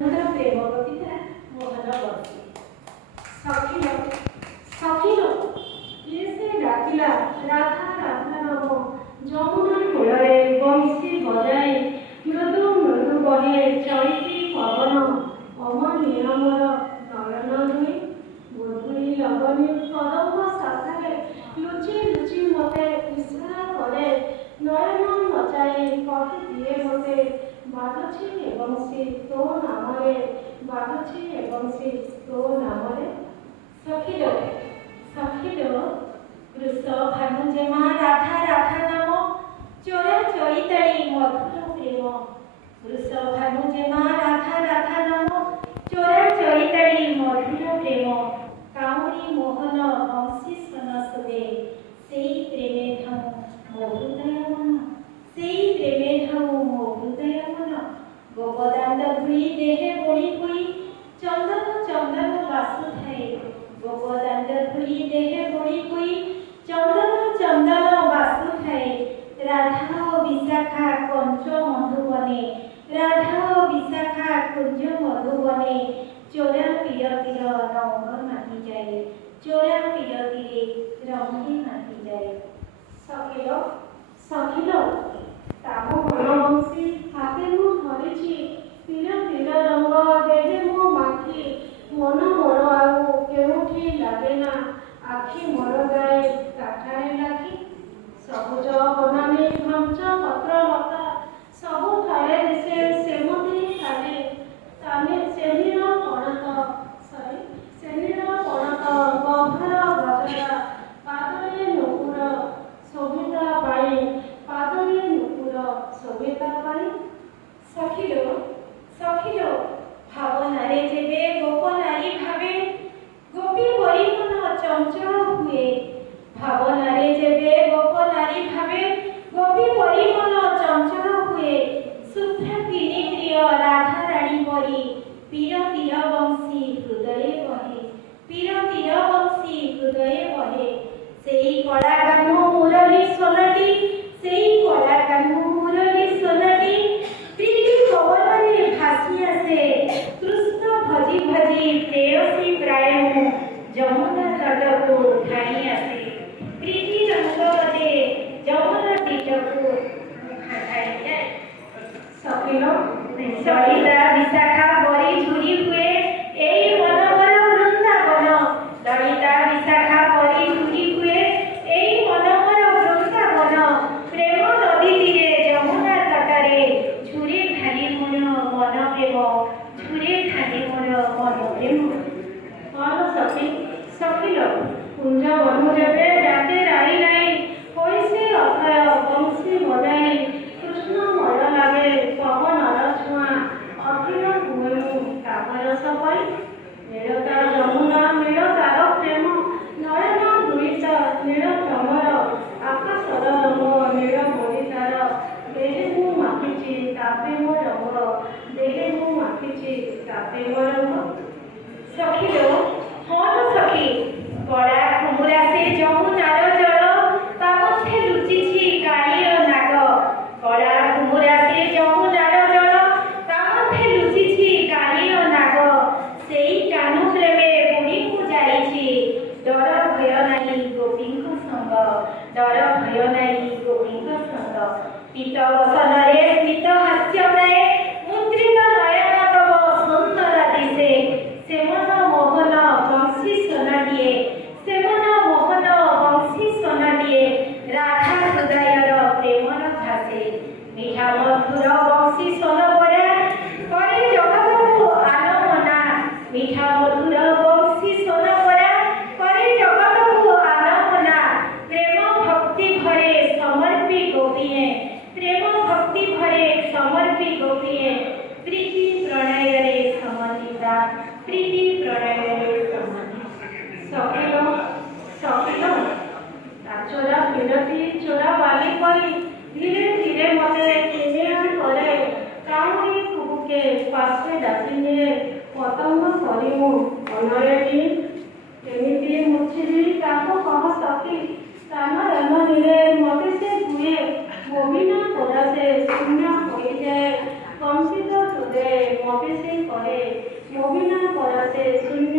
ପ୍ରେମ କବିତା ମୋହନ ବର୍ଷୀ। ସଖିଲ ସଖିଲ କିଏ ସେ ଡାକିଲା ରାଧା ରାଧା ନାମ ଯମୁନା କୂଳରେ ବଂଶୀ ବଜାଇ ମୃଦୁ ମୃଦୁ ବହେ ଚୈତି ପବନ ଅମ ନିରମର ନୟନ ଧୁଇ ଗୋଧୂଳି ଲବଣୀ କଦମ୍ବ ଶାଖାରେ ଲୁଚି ଲୁଚି ମତେ ଇଶାରା କରେ ନୟନ ନଚାଇ କହିଦିଏ ମତେ ବାଜୁଛି ଏ ବଂଶୀ ତୋ ନାମରେ ବାଜୁଛି ଏ ବଂଶୀ ତୋ ନାମରେ। ସଖିଲ ସଖିଲ କୃଷ ଭାନୁଜେମା ରାଧା ରାଧା ନାମ ଚୋରା ଚଇତାଳି ମଧୁର ପ୍ରେମ। କୃଷ ଭାନୁଜେମା ରାଧା ରାଧା ନାମ ଚୋରା ଚଇତାଳି ମଧୁର ପ୍ରେମ। କାଉଁରୀ ମୋହନ ବଂଶୀ ସନ ଶୁଭେ ସେଇ ପ୍ରେମେ ଧାଉଁ ମୋ ହୃଦୟ ମନ ସେଇ ପ୍ରେମେ ଧାଉଁ ମୋ ହୃଦୟ ମନ। ଗୋପଦାନ୍ତ ଧୁଳି ଦେହେ ବୋଳି ହୋଇ ଚନ୍ଦନ ଚନ୍ଦନ ବାସୁଥାଏ ଗୋପଦାନ୍ତ ଧୁଳି ଦେହେ ବୋଳି ହୋଇ ଚନ୍ଦନ ଚନ୍ଦନ ବାସୁଥାଏ। ରାଧା ଓ ବିଶାଖା କଞ୍ଚ ମଧୁବନେ ରାଧା ଓ ବିଶାଖା କୁଞ୍ଜ ମଧୁବନେ ଚୋରା ପିରତିର ରଙ୍ଗ ମାତିଯାଏ ଚୋରା ପିରତିରେ ରଙ୍ଗେ ମାତିଯାଏ। ସଖିଲ ସଖିଲ ତାମ ମନ ବଂଶୀ ହାତେ ମୁଁ ଧରିଛି ତୀର ତୀର ରଙ୍ଗ ଦେହେ ମୋ ମାଖି ମନ ମୋର ଆଉ କେଉଁଠି ଲାଗେ ନା ଆଖି ମୋର ଯାଏ କାଠାରେ ଲାଖି। ସବୁଜ ବନାନୀ ଘଞ୍ଚ ପତ୍ର ଲତା ସବୁ ଠାରେ ଦିଶେ ସେମତି ଖାଲି ତାନେ ସେନିର ପଣତ ଗନ୍ଧର ଗଜରା ପାଦରେ ନୁପୁର ଶୋଭିତା ପାଇ ପାଦରେ ନୁପୁର ଶୋଭିତା ପାଇ। ସଖିଲ ସଖିଲ ଭାବନାରେ ଯେବେ ଗୋପ ନାରୀ ଭାବେ ଗୋପୀ ପରି ମନ ଚଞ୍ଚଳ ହୁଏ। ଭାବନାରେ ଯେବେ ଗୋପ ନାରୀ ଭାବେ ଗୋପୀ ପରି ମନ ଚଞ୍ଚଳ ହୁଏ। ସୁଭ୍ରାତିନି ପ୍ରିୟ ରାଧା ରାଣୀ ପରି ପୀର ତୀର ବଂଶୀ ହୃଦয়ে ବହେ ପୀର ତୀର ବଂଶୀ ହୃଦये ବହେ। ସେଇ କଳା କାହ୍ନୁ ମୁରଲି ସ୍ୱରଟି ସେଇ କଳା କାହ୍ନୁ ମୁରଲି ସ୍ୱରଟି ପ୍ରୀତି ପବନରେ ଭାସି ଆସେ କୃଷ୍ଣ ଭଜି ଭଜି ପ୍ରେୟସୀ ପ୍ରାୟ ମୁଁ ଯମୁନା ତଟକୁ ଧାଇଁ ଆସେ। ପ୍ରୀତି ରଙ୍ଗ ବଜେ ଯମୁନା ତଟକୁ ଧାଇଁ ଯାଏ। ସଖିଲ ଲଳିତା ବିଶାଖା ବରି ଝୁରି ହୁଏ ଏଇ ମନମର ବୃନ୍ଦାବନ ଲଳିତା ବିଶାଖା ବରି ଝୁରି ହୁଏ ଏଇ ମନମର ବୃନ୍ଦାବନ। ପ୍ରେମ ନଦୀ ତୀରେ ଯମୁନା ତଟରେ ଝୁରେ ଢାଲି ମୋର ମନ ପ୍ରେମ ଝୁରେ ଢାଲି ମୋର ମନ ପ୍ରେମ। କଣ ସଖି ସଖିଲ କୁଞ୍ଜ ବନୁ ଯେବେ ଡାକେ ରାଇ ରାଇ ହୋଇ ସେ ଅଥୟ ବଂଶୀ ବଜାଇ କୃଷ୍ଣମୟ ଲାଗେ ପବନର ଛୁଆଁ ଅଖିଳ ହୁଏ ମୁଁ କାମରସ ପାଇ। ନୀଳ ତାର ଯମୁନା ନୀଳ ତାର ପ୍ରେମ ନୟନ ଦୁଇଟା ନୀଳ ଚମର ଆକାଶର ରଙ୍ଗ ନୀଳ ମୋଡ଼ି ତାର ଦେହେ ମୁଁ ମାଖିଛି ତା ପ୍ରେମ ରଙ୍ଗ ଦେହେ ମୁଁ ମାଖିଛି ତା ପ୍ରେମ ରଙ୍ଗ। ସଖିଲ ହଁ ଲୋ ସଖି କଳା କୁମୁରା ସେ ଯମୁନାର ଜଳ ତା ମଧ୍ୟରେ ଲୁଚିଛି କାଳିଅ ନାଗ। କଳା କୁମୁରା ସେ ଯମୁନାର ଜଳ ତା ମଧ୍ୟରେ ଲୁଚିଛି କାଳିଅ ନାଗ। ସେଇ କାହ୍ନୁ ପ୍ରେମେ ବୁଡ଼ି ମୁଁ ଯାଇଛି ଡର ଭୟ ନାହିଁ ଗୋପୀଙ୍କ ସଙ୍ଗ ଡର ଭୟ ନାହିଁ ଗୋପୀଙ୍କ ସଙ୍ଗ। ପୀତ ବସନରେ ସ୍ମିତ ହାସ୍ୟ ପ୍ରାୟ ମୁଦ୍ରିତ ନୟନ ତବ ସୁନ୍ଦର ଦିଶେ ସେମନ ମୋହନ ବଂଶୀ ସୋନାଟିଏ ସେମନ ମୋହନ ବଂଶୀ ସୋନାଟିଏ ରାଧା ହୃଦୟର ପ୍ରେମର ଭାଷେ ମିଠା ମଧୁର ବଂଶୀ ସୋନ ପରା କରି ଜଗତକୁ ଆନମନା ମିଠା ମଧୁର ବଂଶୀ ସୋନ ପରା କରି ଜଗତକୁ ଆନମନା। ପ୍ରେମ ଭକ୍ତି ଭରେ ସମର୍ପି ଗୋପୀଏ ପ୍ରେମ ଭକ୍ତି ଭରେ ସମର୍ପି ଗୋପୀଏ ପ୍ରୀତି ପ୍ରଣୟରେ ସମନ୍ବିତା ପ୍ରୀତି ପ୍ରଣୟରେ ସମନ୍ବିତା। ସଖିଲ ସଖିଲ ଚୋରା ପିରତି ଚୋରା ବାଲି ପରି ଧୀରେ ଧୀରେ ମତେ କିଣିଆ କରେ କାଉଁରୀ କୁହୁକେ ପାଶେ ଡାକି ନିଏ ପତଙ୍ଗ କରି ମୁଁ ମନରେ କେମିତି ମୁଛିବି ତାକୁ କହ ସଖି ସ୍ଥାନ ରମଣୀରେ ମତେ ସେ ହୁଏ ମୋବିନା ପରାସେ ଶୂନ୍ୟ ହୋଇଯାଏ কম্পিত সুদে মবিসিং করে মবিনা করাতে শূন্য